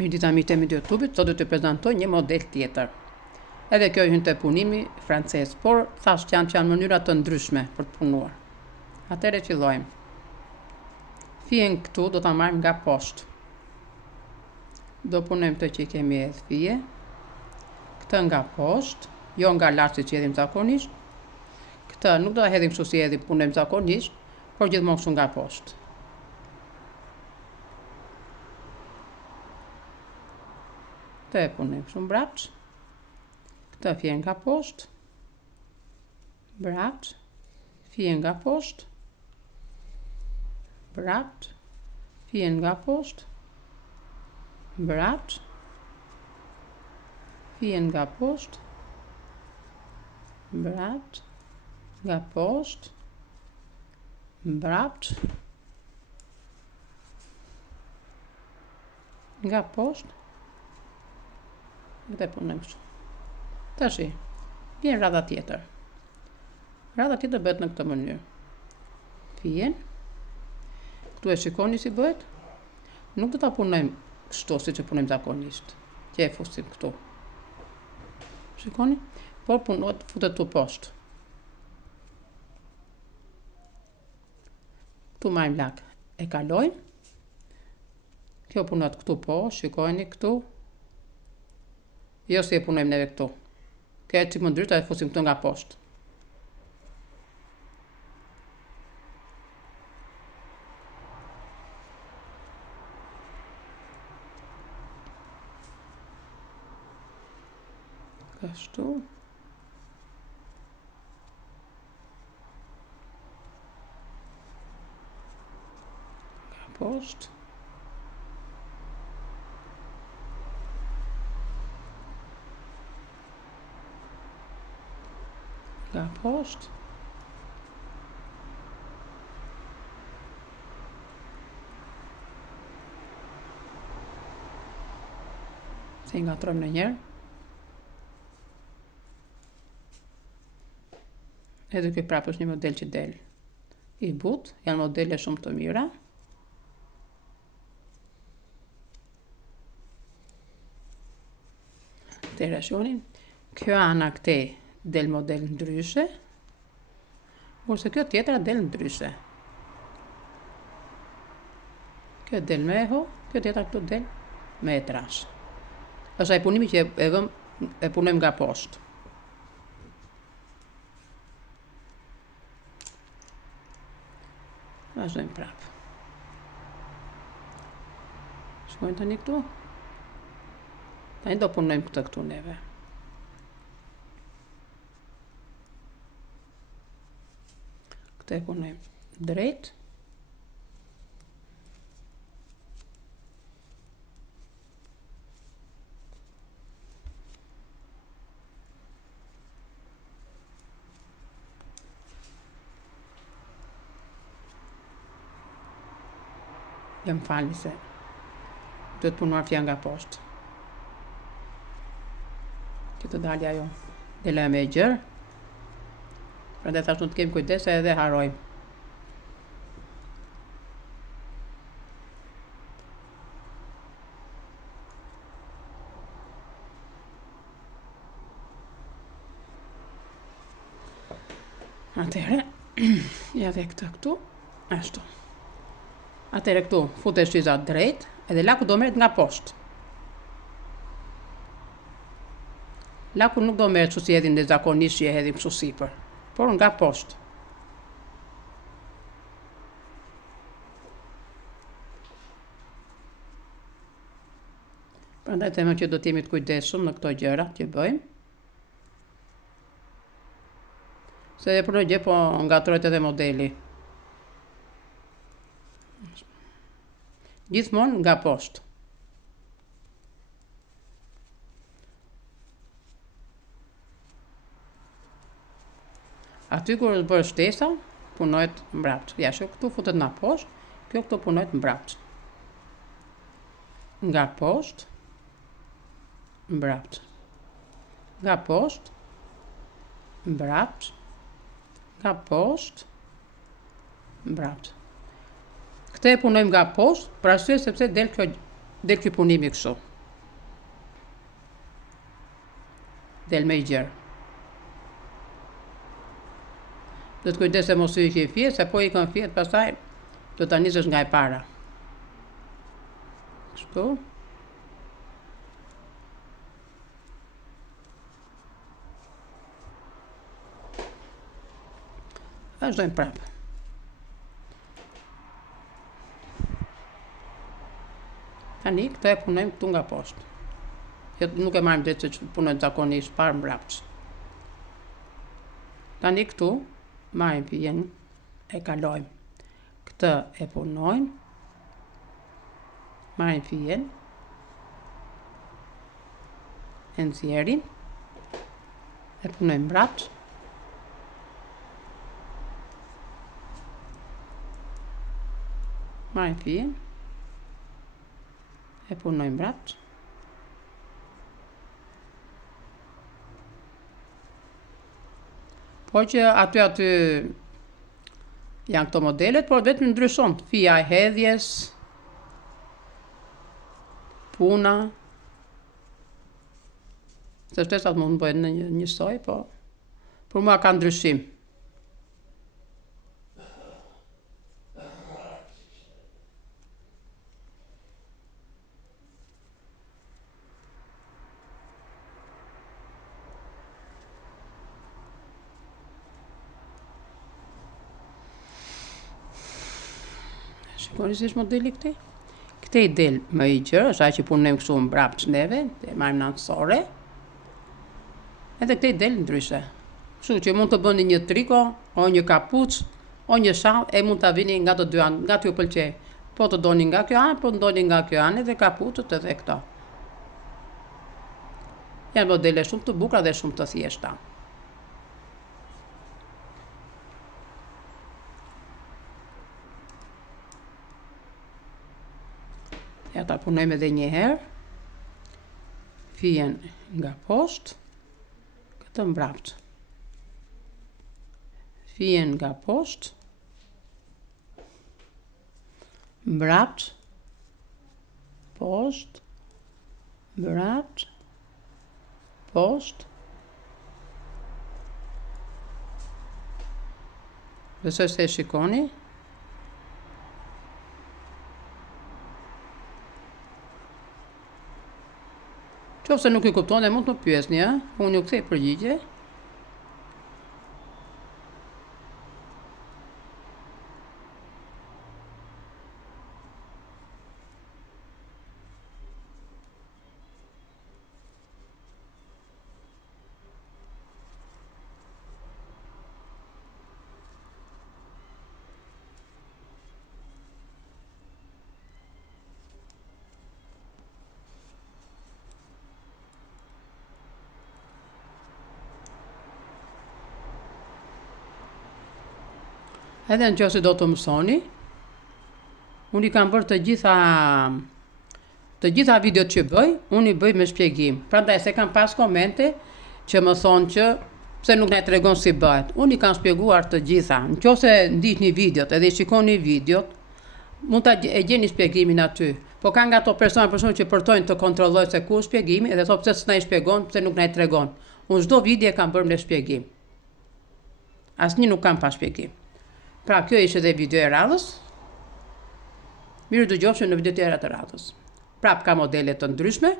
Mirëdita miqtë e YouTube-it, sot do t'ju prezantoj një model tjetër. Edhe kjo hyn te punimi francez, por thash që janë mënyra të ndryshme për të punuar. Atëherë fillojmë. Fijen këtu do ta marrim nga poshtë. Do punojmë këtë që kemi edhe fije. Këtë nga poshtë, jo nga lart siç hedhim zakonisht. Këtë nuk do ta hedhim kështu si hedhim punojmë zakonisht, por gjithmonë kështu nga poshtë. Këtë e punojmë kështu mbrapsht. Këtë fije nga poshtë. Mbrapsht. Fije nga poshtë. Mbrapsht. Fije nga poshtë. Mbrapsht. Fije nga poshtë. Mbrapsht. Nga poshtë. Mbrapsht. Nga poshtë. Këtë e punojmë kështu. Tashi, vjen radha tjetër. Radha tjetër bëhet në këtë mënyrë. Fijen. Këtu e shikoni si bëhet. Nuk do ta punojmë kështu siç e punojmë zakonisht. Që e fusim këtu. Shikoni? Por punohet futet tu poshtë. Këtu marrim lak. E kalojmë. Kjo punohet këtu poshtë, shikoni këtu. Jo si e punojmë neve këtu. Kjo e që më ndryshe, e fusim këtu nga poshtë. Kështu. Nga poshtë. Nga poshtë. Se ngatrojmë në njerë. Edhe kjo prapë është një model që del i but, janë modele shumë të mira. Të rashonin, kjo ana këte del model ndryshe, kurse kjo tjetra del ndryshe. Kjo del me ho, kjo tjetra këtu del me e trash. Është ai punimi që e punojmë nga poshtë. Vazhdojmë prapë. Shkojmë tani këtu. Tani do punojmë këtë këtu neve. Këtë e punojmë drejt. Jam falni se do të punuar fija nga poshtë. Këtë dalja ajo dela me gjërë. Prandaj thash nuk të kemi kujdes se edhe harojmë. Atëherë, ja dhe këtë këtu, ashtu. Atëherë këtu futet shqiza drejt, edhe laku do merret nga poshtë. Laku nuk do merret kështu si hedhin në zakonisht që e hedhim kështu sipër, por nga poshtë. Prandaj them që do të jemi të kujdesshëm në këto gjëra që bëjmë. Se edhe për një gjë po ngatrohet edhe modeli. Gjithmonë nga poshtë. Aty kur bërë shtesa, punohet mbrapsht. Ja, shë këtu futet nga poshtë, kjo këtu punohet mbrapsht. Nga poshtë, mbrapsht. Nga poshtë, mbrapsht. Nga poshtë, mbrapsht. Këtë e punojmë nga poshtë, për arsye sepse del ky punimi kështu. del me I gjerë. Do të kujdes se mos I ke fjet, se po I kanë fjet, pastaj do ta nisësh nga e para. Kështu. Vazhdojmë prapë. Tani këtë e punojmë këtu nga poshtë. Nuk e marrim drejt se që punojmë zakonisht parë mbrapsht. Tani këtu marrim fijen, e kalojmë. Këtë e punojmë. Marrim fijen. E nxjerrim. E punojmë mbrapsht. Marrim fijen. E punojmë mbrapsht. Po që aty janë këto modelet, por vetëm ndryshon. Fija e hedhjes, puna, se shtesat mund të bëhen në njësoj, po për mua ka ndryshim. Shikoni si është modeli këtej? Këtej del më I gjerë, është ai që punojmë kështu mbrapsht neve, e marrim në ankësore. Edhe këtej del ndryshe. Kështu që mund të bëni një triko, o një kapuç, o një shall, e mund ta vini nga të dy anë, nga t'ju pëlqej. Po të doni nga kjo anë, po të doni nga kjo anë, edhe kapuçët edhe këto. Janë modele shumë të bukura dhe shumë të thjeshta. Ja ta punojmë edhe një herë. Fijen nga poshtë, këtë mbrapsht. Fijen nga poshtë, mbrapsht, poshtë, mbrapsht, poshtë. Besoj se e shikoni. Qofse nuk I kupton, mund të më pyesni, unë ju kthej përgjigje. Edhe në qoftë se do të mësoni, unë I kam bërë të gjitha videot që bëj, unë I bëj me shpjegim. Prandaj se kam pas komente që më thonë që pse nuk na e tregon si bëhet. Unë I kam shpjeguar të gjitha. Në qoftë se ndiqni videot edhe I shikoni videot, mund ta e gjeni shpjegimin aty. Po ka nga ato persona për shkak që përtojnë të kontrollojnë se ku është shpjegimi edhe thotë pse s'na I shpjegon, pse nuk na e tregon. Unë çdo video e kam bërë me shpjegim. Asnjë nuk kam pa shpjegim. Pra, kjo ishte edhe video e radhës. Mirë dëgjofshim në video tjera të radhës. Prap ka modele të ndryshme,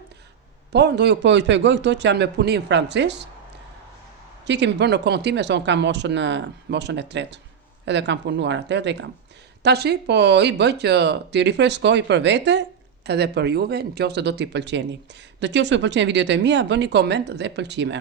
por do ju po ju shpjegoj këto që janë me punim francez, që I kemi bërë në kohën time, se unë kam moshën e tretë. Edhe kam punuar atëherë dhe I kam. Tashi po I bëj që t'i rifreskoj për vete edhe për juve, nëse do t'i pëlqeni. Nëse ju pëlqejnë videot e mia, bëni koment dhe pëlqime.